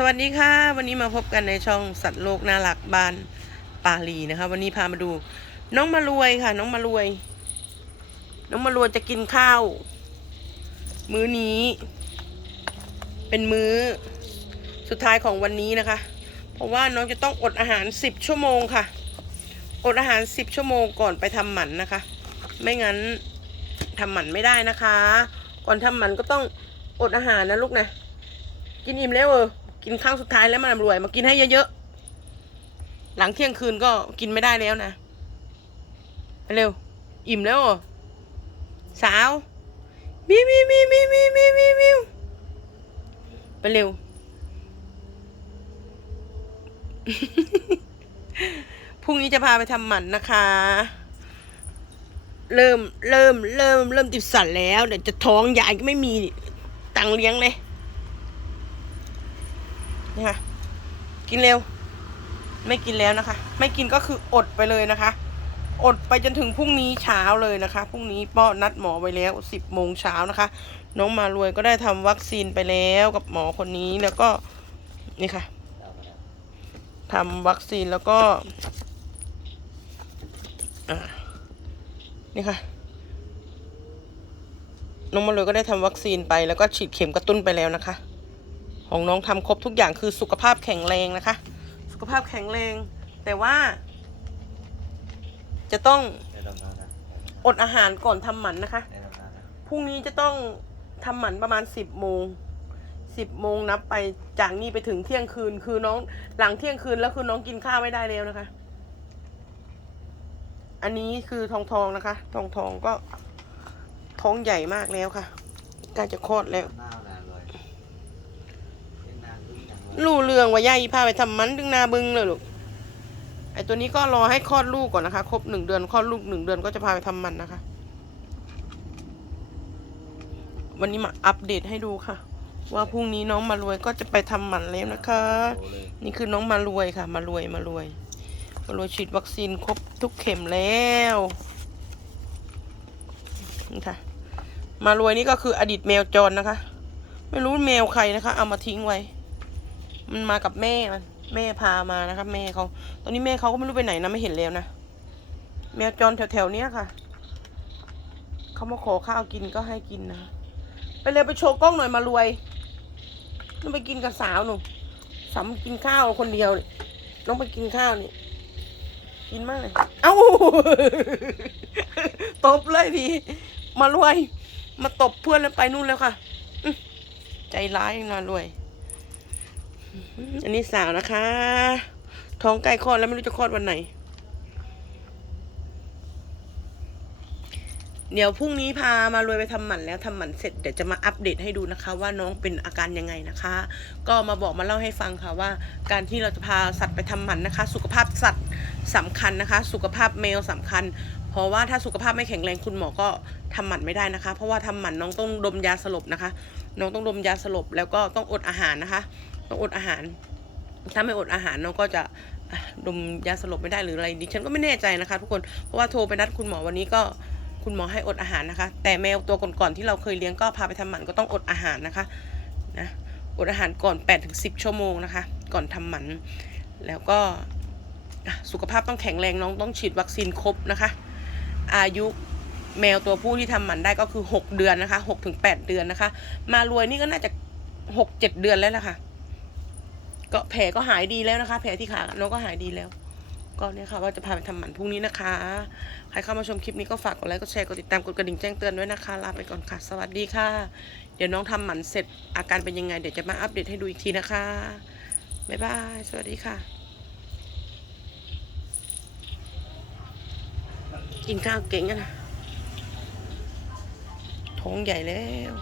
สวัสดีค่ะ วันนี้มาพบกันในช่องสัตว์โลกน่ารักบ้านปาลีนะคะ วันนี้พามาดู น้องมารวยค่ะ น้องมารวย น้องมารวยจะกินข้าว มื้อนี้ เป็นมื้อสุดท้ายของวันนี้นะคะ เพราะว่าน้องจะต้องอดอาหารสิบชั่วโมงค่ะ อดอาหารสิบชั่วโมงก่อนไปทำหมันนะคะ ไม่งั้นทำหมันไม่ได้นะคะ ก่อนทำหมันก็ต้องอดอาหารนะลูกนะกินอิ่มแล้วเออ กินครั้งสุดท้ายแล้วมันรวย มากินให้เยอะๆ หลังเที่ยงคืนก็กินไม่ได้แล้วนะไปเร็ว อิ่มแล้วสาวมิวมิวมิวมิวมิวมิวมิวมิวไปเร็ว พรุ่งนี้จะพาไปทำหมันนะคะ เริ่มเริ่มเริ่มเริ่มติดสัตว์แล้ว เดี๋ยวจะท้องยายก็ไม่มีตังเลี้ยงเลย นี่ค่ะ กินเร็ว ไม่กินแล้วนะคะ ไม่กินก็คืออดไปเลยนะคะ อดไปจนถึงพรุ่งนี้เช้าเลยนะคะพรุ่งนี้ป้อนัดหมอไว้แล้วสิบโมงเช้านะคะ น้องมารวยก็ได้ทำวัคซีนไปแล้วกับหมอคนนี้แล้วก็นี่ค่ะทำวัคซีนแล้วก็นี่ค่ะน้องมารวยก็ได้ทำวัคซีนไปแล้วก็ฉีดเข็มกระตุ้นไปแล้วนะคะ ของน้องทำครบทุกอย่างคือสุขภาพแข็งแรงนะคะ สุขภาพแข็งแรง แต่ว่า จะต้องอดอาหารก่อนทำหมันนะคะพรุ่งนี้จะต้องทำหมันประมาณสิบโมงสิบโมงนับไปจากนี้ไปถึงเที่ยงคืน คือน้องหลังเที่ยงคืนแล้วคือน้องกินข้าวไม่ได้แล้วนะคะ อันนี้คือทองทองนะคะ ทองทองก็ท้องใหญ่มากแล้วค่ะใกล้จะคลอดแล้ว หน้าเอานานเลยเป็นนาน รู้เรื่องว่าย่าอีพาไปทำหมันถึงนาบึงเลยลูกไอตัวนี้ก็รอให้คลอดลูกก่อนนะคะ ครบหนึ่งเดือนคลอดลูกหนึ่งเดือนก็จะพาไปทำหมันนะคะ วันนี้มาอัปเดตให้ดูค่ะ ว่าพรุ่งนี้น้องมารวยก็จะไปทำหมันแล้วนะคะ นี่คือน้องมารวยค่ะ มารวยมารวย มารวยฉีดวัคซีนครบทุกเข็มแล้วนี่ค่ะ มารวยนี่ก็คืออดีตแมวจรนะคะ ไม่รู้แมวใครนะคะ เอามาทิ้งไว้ มันมากับแม่มันแม่พามานะคะแม่เขาตอนนี้แม่เขาก็ไม่รู้ไปไหนนะไม่เห็นแล้วนะแมวจรแถวๆเนี้ยค่ะเขามาขอข้าวกินก็ให้กินนะไปเลยไปโชว์กล้องหน่อยมารวยต้องไปกินกับสาวหนูสามกินข้าวคนเดียวนี่ต้องไปกินข้าวนี่กินมากเลยเอ้าตบเลยดีมารวย มาตบเพื่อนแล้วไปนู่นแล้วค่ะ ใจร้ายมารวย อันนี้สาวนะคะ ท้องใกล้คลอดแล้วไม่รู้จะคลอดวันไหน เดี๋ยวพรุ่งนี้พามารวยไปทำหมันแล้วทำหมันเสร็จเดี๋ยวจะมาอัปเดตให้ดูนะคะ ว่าน้องเป็นอาการยังไงนะคะ ก็มาบอกมาเล่าให้ฟังค่ะว่า การที่เราจะพาสัตว์ไปทำหมันนะคะ สุขภาพสัตว์สำคัญนะคะ สุขภาพแมวสำคัญเพราะว่าถ้าสุขภาพไม่แข็งแรงคุณหมอก็ทำหมันไม่ได้นะคะ เพราะว่าทำหมันน้องต้องดมยาสลบนะคะ น้องต้องดมยาสลบแล้วก็ต้องอดอาหารนะคะ ต้องอดอาหาร ถ้าไม่อดอาหารน้องก็จะดมยาสลบไม่ได้หรืออะไรดิฉันก็ไม่แน่ใจนะคะ ทุกคนเพราะว่าโทรไปนัดคุณหมอวันนี้ก็คุณหมอให้อดอาหารนะคะ แต่แมวตัวก่อนๆที่เราเคยเลี้ยงก็พาไปทำหมันก็ต้องอดอาหารนะคะนะอดอาหารก่อน8ปดถึงสิชั่วโมงนะคะ ก่อนทำหมัน แล้วก็สุขภาพต้องแข็งแรงน้องต้องฉีดวัคซีนครบนะคะ อายุแมวตัวผู้ที่ทำหมันได้ก็คือ 6 เดือนนะคะ6ถึง8เดือนนะคะ มารวยนี่ก็น่าจะ 6 7 เดือนแล้วล่ะค่ะ ก็แผลก็หายดีแล้วนะคะ แผลที่ขาน้องก็หายดีแล้ว ก็เนี่ยค่ะว่าจะพาไปทำหมันพรุ่งนี้นะคะ ใครเข้ามาชมคลิปนี้ก็ฝากกดไลค์กดแชร์กดติดตามกดกระดิ่งแจ้งเตือนด้วยนะคะลาไปก่อนค่ะสวัสดีค่ะ เดี๋ยวน้องทำหมันเสร็จอาการเป็นยังไงเดี๋ยวจะมาอัปเดตให้ดูอีกทีนะคะบ๊ายบายสวัสดีค่ะ กินข้าวเก่งนะท้องใหญ่แล้ว